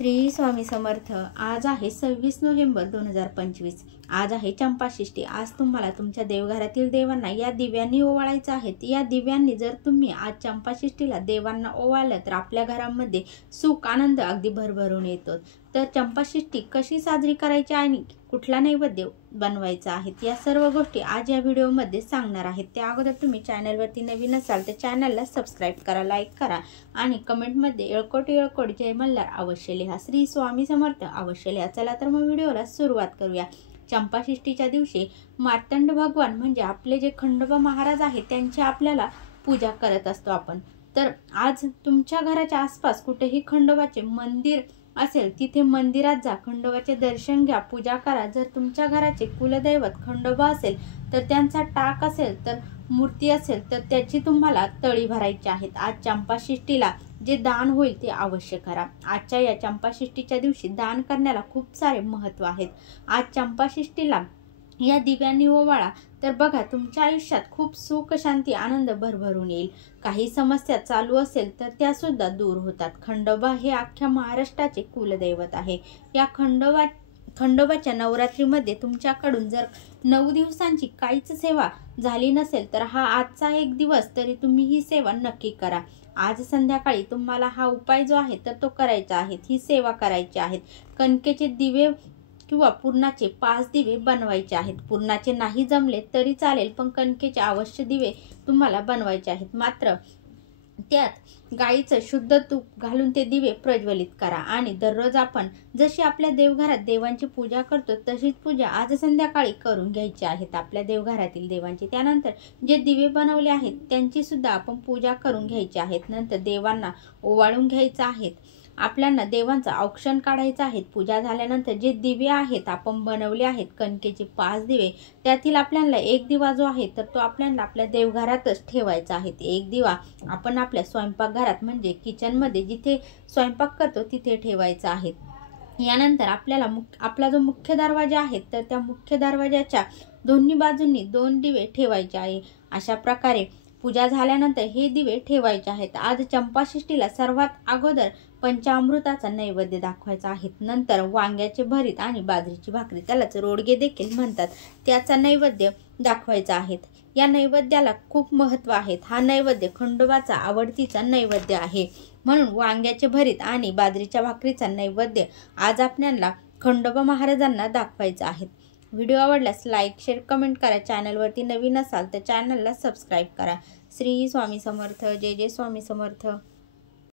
श्री स्वामी समर्थ। आज आहे 26 नोव्हेंबर 2025। आज आहे चंपाषष्ठी। आज तुम्हाला तुमच्या देवघरातील देवांना या दिव्यांनी ओवाळायचं आहे। या दिव्यांनी जर तुम्ही आज चंपाषष्ठीला देवांना ओवाळलं तर आपल्या घरामध्ये सुख आनंद अगदी भरभरून येतो। तर चंपाषष्ठी कशी साजरी करायची आणि कुठला नैवेद्य बनवायचा आहे या सर्व गोष्टी आज या व्हिडिओमध्ये सांगणार आहेत। त्या अगोदर तुम्ही चॅनलवरती नवीन असाल तर चॅनलला सबस्क्राइब करा, लाईक करा आणि कमेंटमध्ये येळकोट येळकोट जय मल्हार अवश्य लिहा, श्री स्वामी समर्थ अवश्य लिहा। चला तर मग व्हिडिओला सुरुवात करूया। चंपाषष्ठीच्या दिवशी मार्तंड भगवान म्हणजे आपले जे खंडोबा महाराज आहेत त्यांची आपल्याला पूजा करत असतो आपण। तर आज तुमच्या घराच्या आसपास कुठेही खंडोबाचे मंदिर असेल तिथे मंदिरात जा, खंडोबाचे दर्शन घ्या, पूजा करा। जर तुमच्या घराचे कुलदैवत खंडोबा असेल तर त्यांचा टाक असेल तर मूर्ती असेल तर त्याची तुम्हाला तळी भरायची आहेत। आज चंपाषष्ठीला जे दान होईल ते अवश्य करा। आजच्या या चंपाषष्ठीच्या दिवशी दान करण्याला खूप सारे महत्त्व आहेत। आज चंपाषष्ठीला या दिव्यांनी ओवाळा तर बघा तुमच्या आयुष्यात खूप सुख शांती आनंद भरभरून येईल। काही समस्या चालू असेल तर त्या सुद्धा दूर होतात। खंडोबा हे अख्ख्या महाराष्ट्राचे कुलदैवत आहे। या खंडोबाच्या नवरात्रीमध्ये तुमच्याकडून जर 9 दिवसांची काहीच सेवा झाली नसेल तर हा आजचा एक दिवस तरी तुम्ही ही सेवा नक्की करा। आज संध्याकाळी तुम्हाला हा उपाय जो आहे तर तो करायचा आहे, ही सेवा करायची आहेत। कणकेचे दिवे किंवा पूर्णाचे 5 दिवे बनवायचे आहेत। पूर्णाचे नाही जमले तरी चालेल पण कणकेचे अवश्य दिवे तुम्हाला बनवायचे आहेत। मात्र त्यात गाईचं शुद्ध तूप घालून ते दिवे प्रज्वलित करा आणि दररोज आपण जशी आपल्या देवघरात देवांची पूजा करतो तशीच पूजा आज संध्याकाळी करून घ्यायची आहेत आपल्या देवघरातील देवांची। त्यानंतर जे दिवे बनवले आहेत त्यांची सुद्धा आपण पूजा करून घ्यायची आहेत। नंतर देवांना ओवाळून घ्यायचं आहेत। आपल्याला देवांचं औक्षण काढायचं आहे। पूजा झाल्यानंतर जे दिवे आहेत आपण बनवले आहेत कणकेचे 5 दिवे त्यातील आपल्याला एक दिवा जो आहे तर तो आपल्याला आपल्या देवघरातच ठेवायचा आहे। एक दिवा आपण आपल्या स्वयंपाकघरात म्हणजे किचनमध्ये जिथे स्वयंपाक करतो तिथे ठेवायचा आहे। यानंतर आपल्याला आपला जो मुख्य दरवाजा आहे तर त्या मुख्य दरवाजाच्या दोन्ही बाजूंनी 2 दिवे ठेवायचे आहे। अशा प्रकारे पूजा झाल्यानंतर हे दिवे ठेवायचे आहेत। आज चंपाषष्ठीला सर्वात अगोदर पंचामृताचा नैवेद्य दाखवायचा आहे। नंतर वांग्याचे भरीत आणि बाजरीची भाकरी त्यालाच रोडगे देखील म्हणतात त्याचा नैवेद्य दाखवायचा आहे। या नैवेद्याला खूप महत्त्व आहे। हा नैवेद्य खंडोबाचा आवडतीचा नैवेद्य आहे म्हणून वांग्याचे भरीत आणि बाजरीच्या भाकरीचा नैवेद्य आज आपल्याला खंडोबा महाराजांना दाखवायचा आहे। व्हिडिओ आवडल्यास लाईक, शेअर, कमेंट करा। चॅनलवरती नवीन असाल तर चॅनलला सबस्क्राइब करा। श्री स्वामी समर्थ। जय जय स्वामी समर्थ।